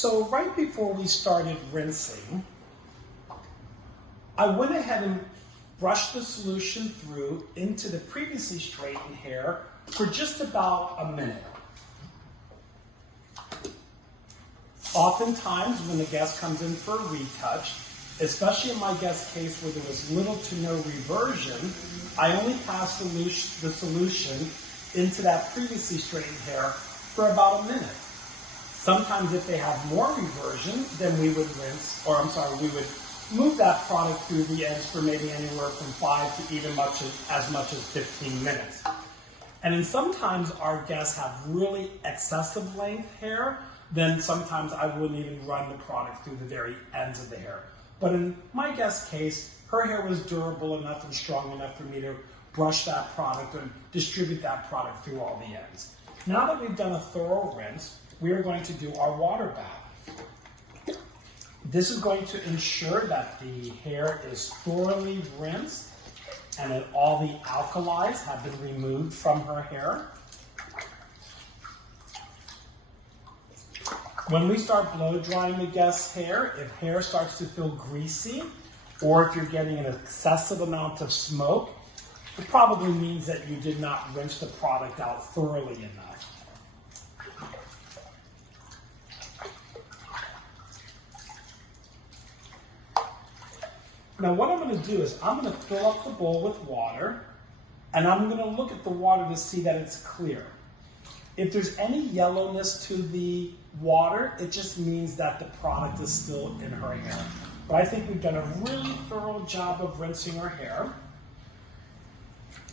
So right before we started rinsing, I went ahead and brushed the solution through into the previously straightened hair for just about a minute. Oftentimes when the guest comes in for a retouch, especially in my guest case where there was little to no reversion, I only pass the solution into that previously straightened hair for about a minute. Sometimes if they have more reversion, then we would we would move that product through the ends for maybe anywhere from 5 to even as much as 15 minutes. And then sometimes our guests have really excessive length hair, then sometimes I wouldn't even run the product through the very ends of the hair. But in my guest case, her hair was durable enough and strong enough for me to brush that product and distribute that product through all the ends. Now that we've done a thorough rinse, we are going to do our water bath. This is going to ensure that the hair is thoroughly rinsed and that all the alkalis have been removed from her hair. When we start blow drying the guest's hair, if hair starts to feel greasy or if you're getting an excessive amount of smoke, it probably means that you did not rinse the product out thoroughly enough. Now what I'm going to do is I'm going to fill up the bowl with water and I'm going to look at the water to see that it's clear. If there's any yellowness to the water, it just means that the product is still in her hair. But I think we've done a really thorough job of rinsing her hair.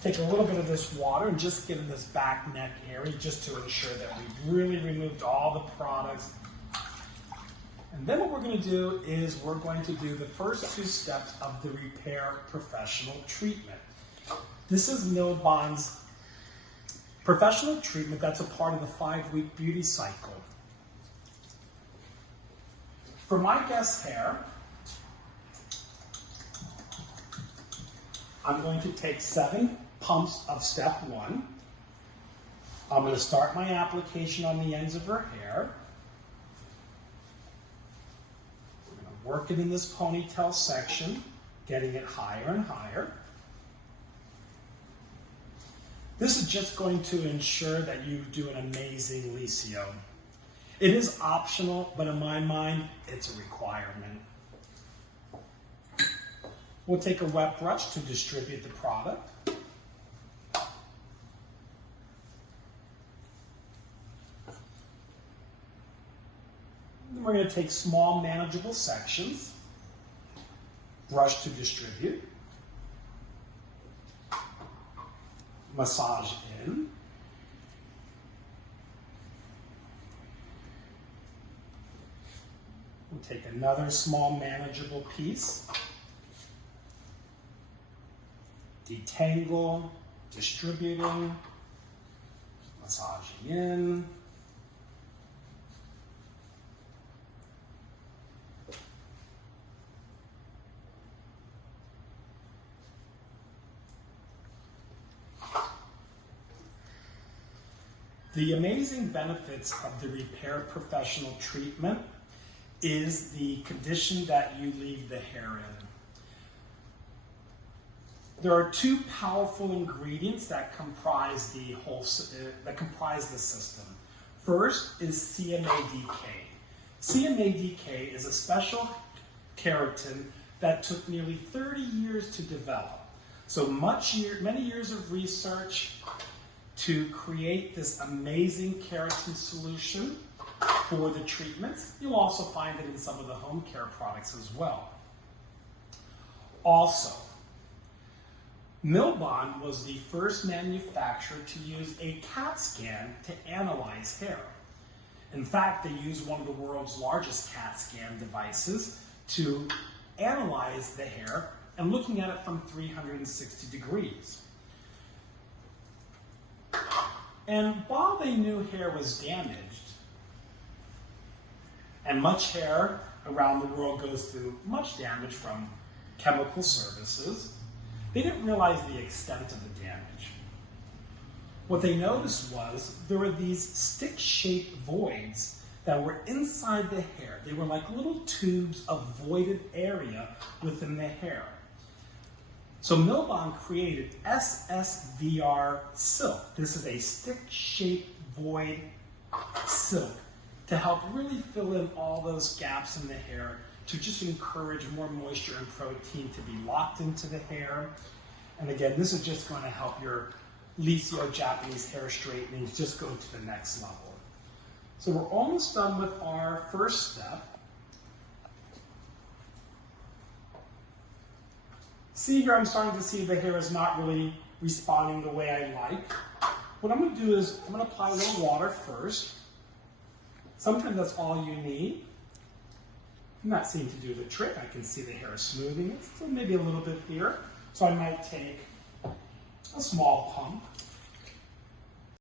Take a little bit of this water and just get in this back neck area just to ensure that we've really removed all the products. And then what we're going to do is we're going to do the first 2 steps of the Repair Professional treatment. This is Milbon's professional treatment that's a part of the 5-week beauty cycle. For my guest's hair, I'm going to take 7 pumps of step 1. I'm going to start my application on the ends of her hair. We're going to work it in this ponytail section, getting it higher and higher. This is just going to ensure that you do an amazing Liscio. It is optional, but in my mind, it's a requirement. We'll take a wet brush to distribute the product. Then we're going to take small, manageable sections, brush to distribute, massage in, we'll take another small, manageable piece, detangle, distributing, massaging in, the amazing benefits of the Repair Professional treatment is the condition that you leave the hair in. There are 2 powerful ingredients that comprise the system. First is CMDK. CMDK is a special keratin that took nearly 30 years to develop. So many years of research to create this amazing keratin solution for the treatments. You'll also find it in some of the home care products as well. Also, Milbon was the first manufacturer to use a CAT scan to analyze hair. In fact, they used one of the world's largest CAT scan devices to analyze the hair and looking at it from 360 degrees. And while they knew hair was damaged, and much hair around the world goes through much damage from chemical services, they didn't realize the extent of the damage. What they noticed was there were these stick-shaped voids that were inside the hair. They were like little tubes of voided area within the hair. So Milbon created SSVR-Silk. This is a stick-shaped void silk to help really fill in all those gaps in the hair, to just encourage more moisture and protein to be locked into the hair. And again, this is just going to help your Liscio Japanese hair straightening just go to the next level. So we're almost done with our first step. See here, I'm starting to see the hair is not really responding the way I like. What I'm going to do is I'm going to apply a little water first. Sometimes that's all you need. I'm not seeming to do the trick. I can see the hair is smoothing it, so maybe a little bit here. So I might take a small pump